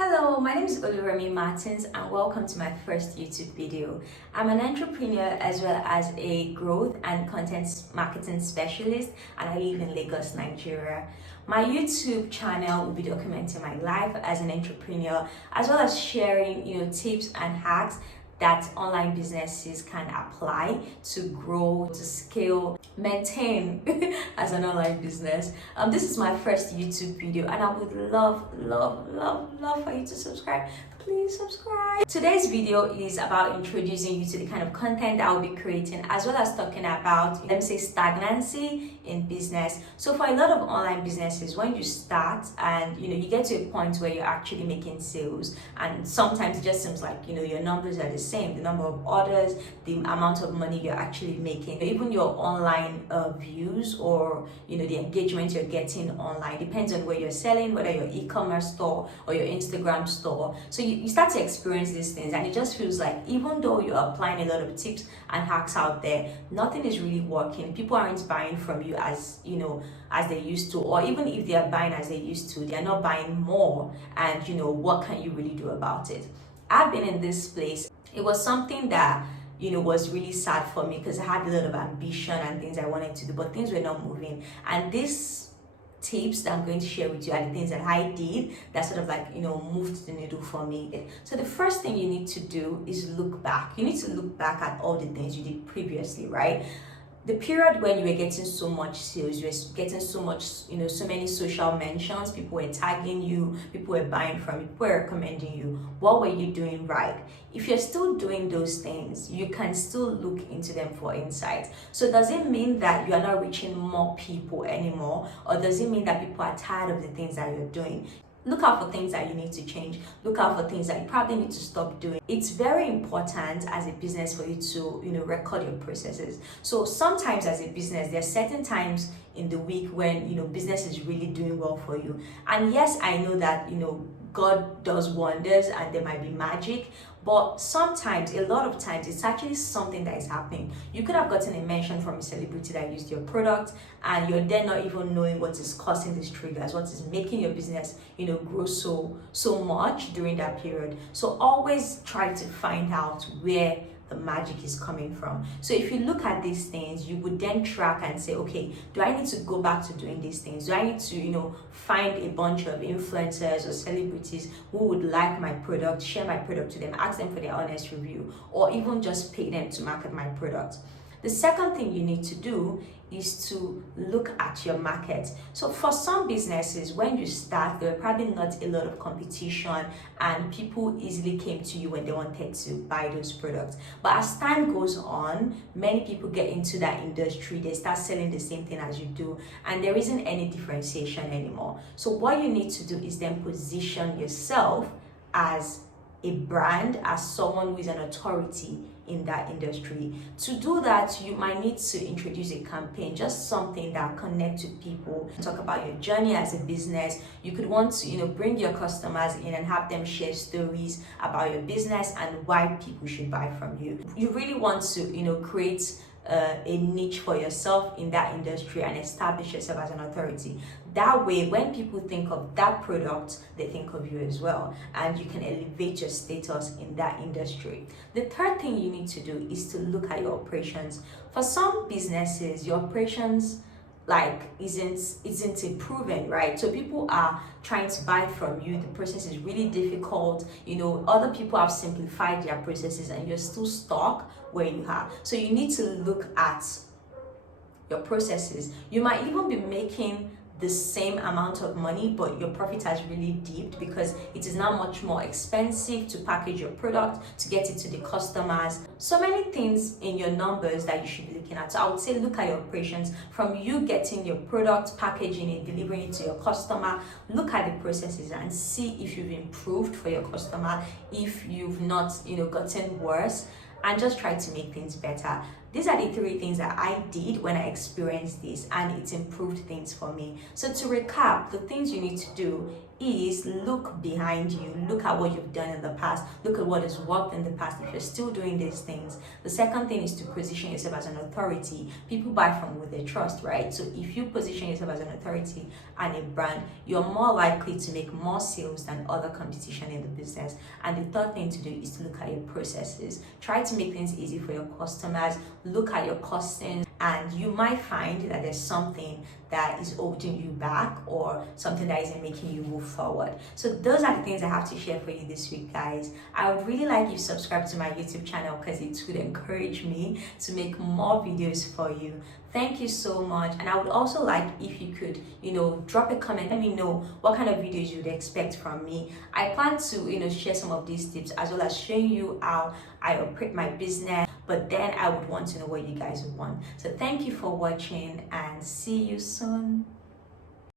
Hello, my name is Oluremi Martins and welcome to my first YouTube video. I'm an entrepreneur as well as a growth and content marketing specialist, and I live in Lagos, Nigeria. My YouTube channel will be documenting my life as an entrepreneur as well as sharing tips and hacks that online businesses can apply to grow, to scale, maintain as an online business. This is my first YouTube video and I would love for you to subscribe. Please subscribe. Today's video is about introducing you to the kind of content that I'll be creating as well as talking about, let me say, stagnancy in business. So for a lot of online businesses, when you start and you get to a point where you're actually making sales, and sometimes it just seems like your numbers are the same, the number of orders, the amount of money you're actually making, even your online views or the engagement you're getting online depends on where you're selling, whether your e-commerce store or your Instagram store. So you start to experience these things and it just feels like even though you're applying a lot of tips and hacks out there, nothing is really working. People aren't buying from you as as they used to, or even if they are buying as they used to, they're not buying more. And what can you really do about it? I've been in this place. It was something that was really sad for me because I had a lot of ambition and things I wanted to do, but things were not moving. And these tips that I'm going to share with you are the things that I did that sort of moved the needle for me. So the first thing you need to do is look back. You need to look back at all the things you did previously, right? The period when you were getting so much sales, you were getting so much, so many social mentions, people were tagging you, people were buying from you, people were recommending you. What were you doing right? If you're still doing those things, you can still look into them for insights. So does it mean that you are not reaching more people anymore? Or does it mean that people are tired of the things that you're doing? Look out for things that you need to change. Look out for things that you probably need to stop doing. It's very important as a business for you to, record your processes. So sometimes as a business, there are certain times in the week when, business is really doing well for you. And yes, I know that, God does wonders and there might be magic, but sometimes, a lot of times, it's actually something that is happening. You could have gotten a mention from a celebrity that used your product and you're then not even knowing what is causing these triggers, what is making your business, grow so much during that period. So always try to find out where the magic is coming from. So if you look at these things, you would then track and say, okay, do I need to go back to doing these things? Do I need to, find a bunch of influencers or celebrities who would like my product, share my product to them, ask them for their honest review, or even just pay them to market my product? The second thing you need to do is to look at your market. So for some businesses, when you start, there were probably not a lot of competition and people easily came to you when they wanted to buy those products. But as time goes on, many people get into that industry, they start selling the same thing as you do, and there isn't any differentiation anymore. So what you need to do is then position yourself as a brand, as someone who is an authority in that industry. To do that, you might need to introduce a campaign, just something that connects with people. Talk about your journey as a business. You could want to, bring your customers in and have them share stories about your business and why people should buy from you. You really want to, create a niche for yourself in that industry and establish yourself as an authority. That way, when people think of that product, they think of you as well, and you can elevate your status in that industry. The third thing you need to do is to look at your operations. For some businesses, your operations isn't improving, right? So people are trying to buy from you, the process is really difficult. Other people have simplified their processes and you're still stuck where you are. So you need to look at your processes. You might even be making the same amount of money, but your profit has really dipped because it is now much more expensive to package your product, to get it to the customers. So many things in your numbers that you should be looking at. So I would say look at your operations from you getting your product, packaging it, delivering it to your customer. Look at the processes and see if you've improved for your customer, if you've not, gotten worse, and just try to make things better. these are the three things that I did when I experienced this, and it's improved things for me. So to recap, the things you need to do is look behind you, look at what you've done in the past, look at what has worked in the past if you're still doing these things. The second thing is to position yourself as an authority. People buy from what they trust, right? So if you position yourself as an authority and a brand, you're more likely to make more sales than other competition in the business. And the third thing to do is to look at your processes. Try to make things easy for your customers. Look at your costings, and you might find that there's something that is holding you back or something that isn't making you move forward. So those are the things I have to share for you this week, guys. I would really like you to subscribe to my YouTube channel because it would encourage me to make more videos for you. Thank you so much. And I would also like if you could, drop a comment. Let me know what kind of videos you'd expect from me. I plan to, share some of these tips as well as showing you how I operate my business. But then I would want to know what you guys want. So thank you for watching and see you soon.